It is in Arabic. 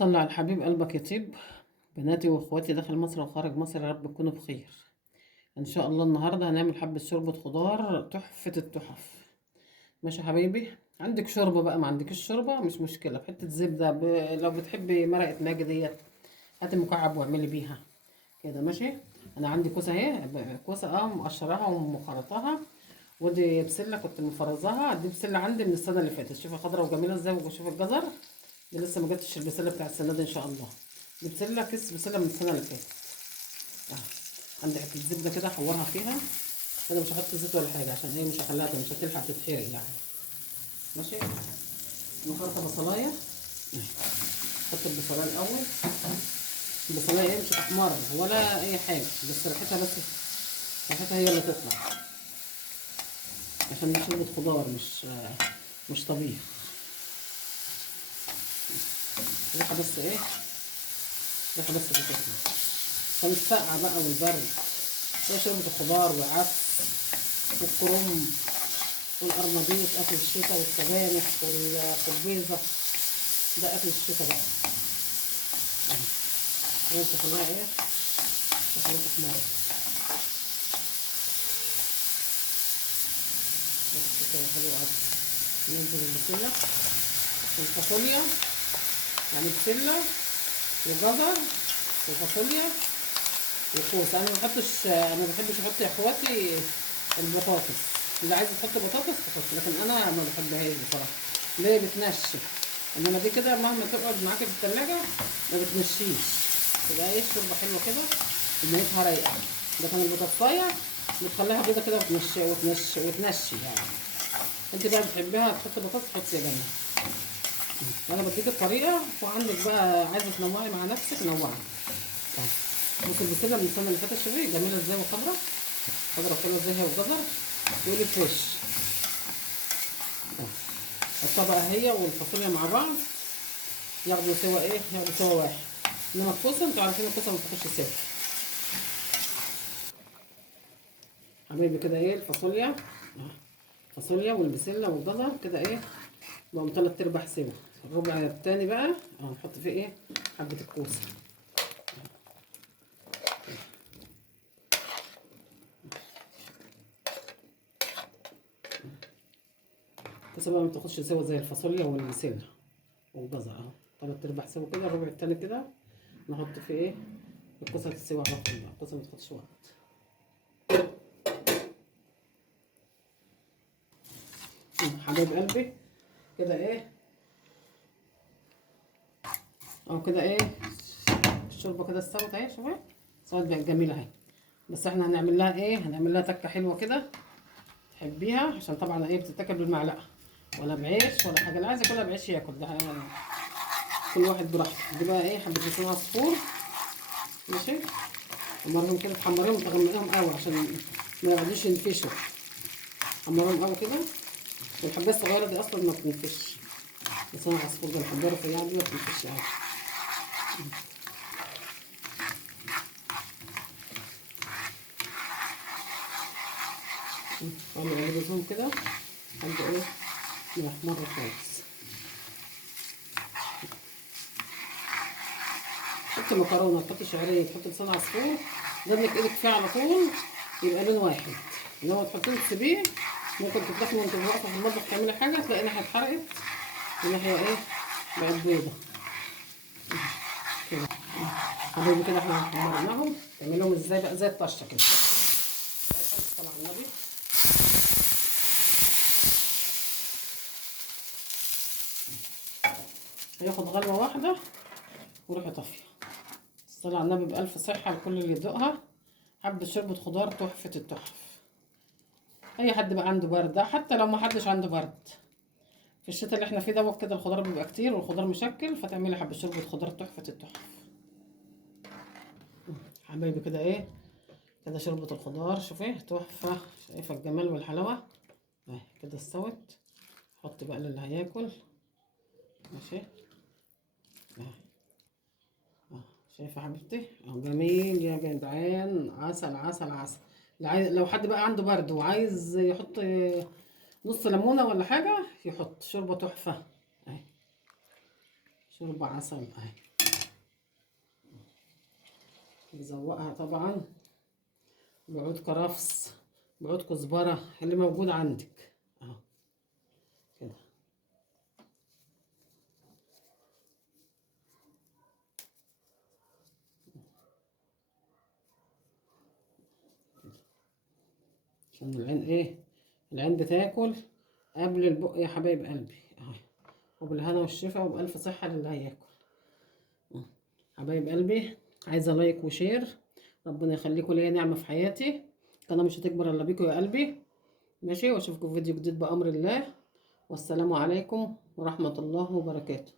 صلى على الحبيب قلبك يطيب. بناتي واخواتي داخل مصر وخارج مصر، يا رب تكونوا بخير. ان شاء الله النهارده هنعمل حبه شوربه خضار تحفه التحف. ماشي يا حبيبي، عندك شوربه بقى ما عندكش شوربه مش مشكله، بحته زبده لو بتحبي مرقه ماجي ديت هاتي مكعب واعملي بيها كده. ماشي. انا عندي كوسه اهي، كوسه مقشراها ومخرطاها، ودي بسله كنت مفرزاها. دي بسله عندي من السنه اللي فاتت، شوفها خضرا وجميله ازاي. وشوف الجزر، دي لسه ما جبتش البسله بتاع السنه دي ان شاء الله. دي بسله، كيس بسله من السنه اللي فاتت. عندي حته زبده كده احورها فيها. انا مش هحط زيت ولا حاجه عشان هي مش هخليها مش هتلحق تتحرق يعني. ماشي. مخرطه بصلايه، حط البصلايه الاول. البصلايه مش هتحمر ولا اي حاجه، بس ريحتها، بس ريحتها هي اللي تطلع، عشان دي شوربه خضار مش طبيخ. ريحه بس ريحه بس بتطلع عشان السقعه بقى والبرد. هي شوربه الخضار والعدس والكرنب والقرنبيط، اكل الشتاء، والسبانخ والخبيزه، ده اكل الشتاء بقى. لازم تخليها تخليها تحمر بس كده حلو قوي. ننزل البسله والفاصوليا، يعني بسله وجزر وفاصوليا وكوس. انا ما بحبش احط يا اخواتي البطاطس. اللي عايز تحط بطاطس تحط، لكن انا ما بحبهاش بصراحه، اللي هي بتنشف. انما دي كده مهما تقعد معاكي في التلاجة ما بتنشيش، تبقى شوربه حلوه كده ونيتها رايقه. لكن البطاطسايه بتخليها بيضه كده وتنشي يعني. انت بقى بتحبيها تحط بطاطس حطي يا جماعه. وانا بديك الطريقه، وعندك بقى عايزه تنوعي مع نفسك نوعي. بص البسله من السنه اللي فاتت شوفي جميله ازاي، وخضره خضره كده ازاي هي، وجزر تقولي فريش. الطبقه هي والفاصوليا مع بعض ياخدوا سوا ياخدوا سوا واحد. انما الكوسه انتوا عارفين الكوسه ما بتاخدش سوا. حبايبي كده الفاصوليا والبسله والجزر كده بقوا 3/4 سوا. الربع التاني بقى هنحط فيه حبه الكوسه. الكوسه بقى ما بتاخدش سوا زي الفاصوليا والبسله والجزر 3/4 سوا كده. الربع التاني كده نحط فيه الكوسه تستوي على طول بقى، الكوسه ما تاخدش وقت. حبايب قلبي كده كده الشوربه كده استوت اهي. شوفي استوت بقت جميله اهي. بس احنا هنعمل لها هنعمل لها تكه حلوه كده تحبيها، عشان طبعا بتتاكل بالمعلقه ولا بعيش ولا حاجه. اللي عايز ياكلها بعيش ياكل، ده كل واحد براحته. دي بقى حبه لسان عصفور. ماشي. حمرهم كده، تحمريهم وتغمقيهم قوي عشان ما يقعدوش ينفشوا. حمرهم قوي كده. والحبايه الصغيره دي اصلا ما بتنفش، لسان العصفور ده الحبايه الرفيعه دي ما بتنفش يعني. نقلبهم كده لحد يحمر كويس. تحطي مكرونه، تحطي شعريه، تحطي لسان عصفور، ده انك ايدك فيه على طول يبقى لون واحد. انما تحطيه تسيبيه، ممكن تفتحي وانت واقفه في المطبخ تعملي حاجه تلاقي ناحيه اتحرقت وناحيه بقت بيضه كده. حبايبي كده احنا حمرناهم. تعملهم ازاي بقى؟ زي الطشه كده. صلى على النبي. هياخد غلوه واحده وروحي طافيه. الصلاة على النبي بألف صحة لكل اللي يدوقها. حبة شوربة خضار تحفة التحف. أي حد بقى عنده برد، حتى لو ما حدش عنده برد، في الشتاء اللي احنا فيه ده كده الخضار بيبقى كتير والخضار مشكل، فتعملي حبة شوربة خضار تحفة التحف. حبايبي كده كده شوربة الخضار شوفي تحفة. شايفة الجمال والحلاوة كده استوت. حط بقى للي هياكل. ماشي. شايفه حبيبتي جميل يا جدعان، عسل عسل عسل. لو حد بقى عنده برد وعايز يحط نص ليمونه ولا حاجه يحط. شوربه تحفه اهي، شوربه عسل اهي. بزوقها طبعا بعود كرفس، بعود كزبرة، اللي موجود عندك اهو كده. عشان العين ايه، العين بتاكل قبل البق يا حبايب قلبي اهو. وبالهنا والشفا وبألف صحة للي هياكل. حبايب قلبي، عايزة لايك وشير، ربنا يخليكم ليا نعمة في حياتي، القناة مش هتكبر الا بيكم يا قلبي. ماشي، واشوفكم في فيديو جديد بأمر الله، والسلام عليكم ورحمة الله وبركاته.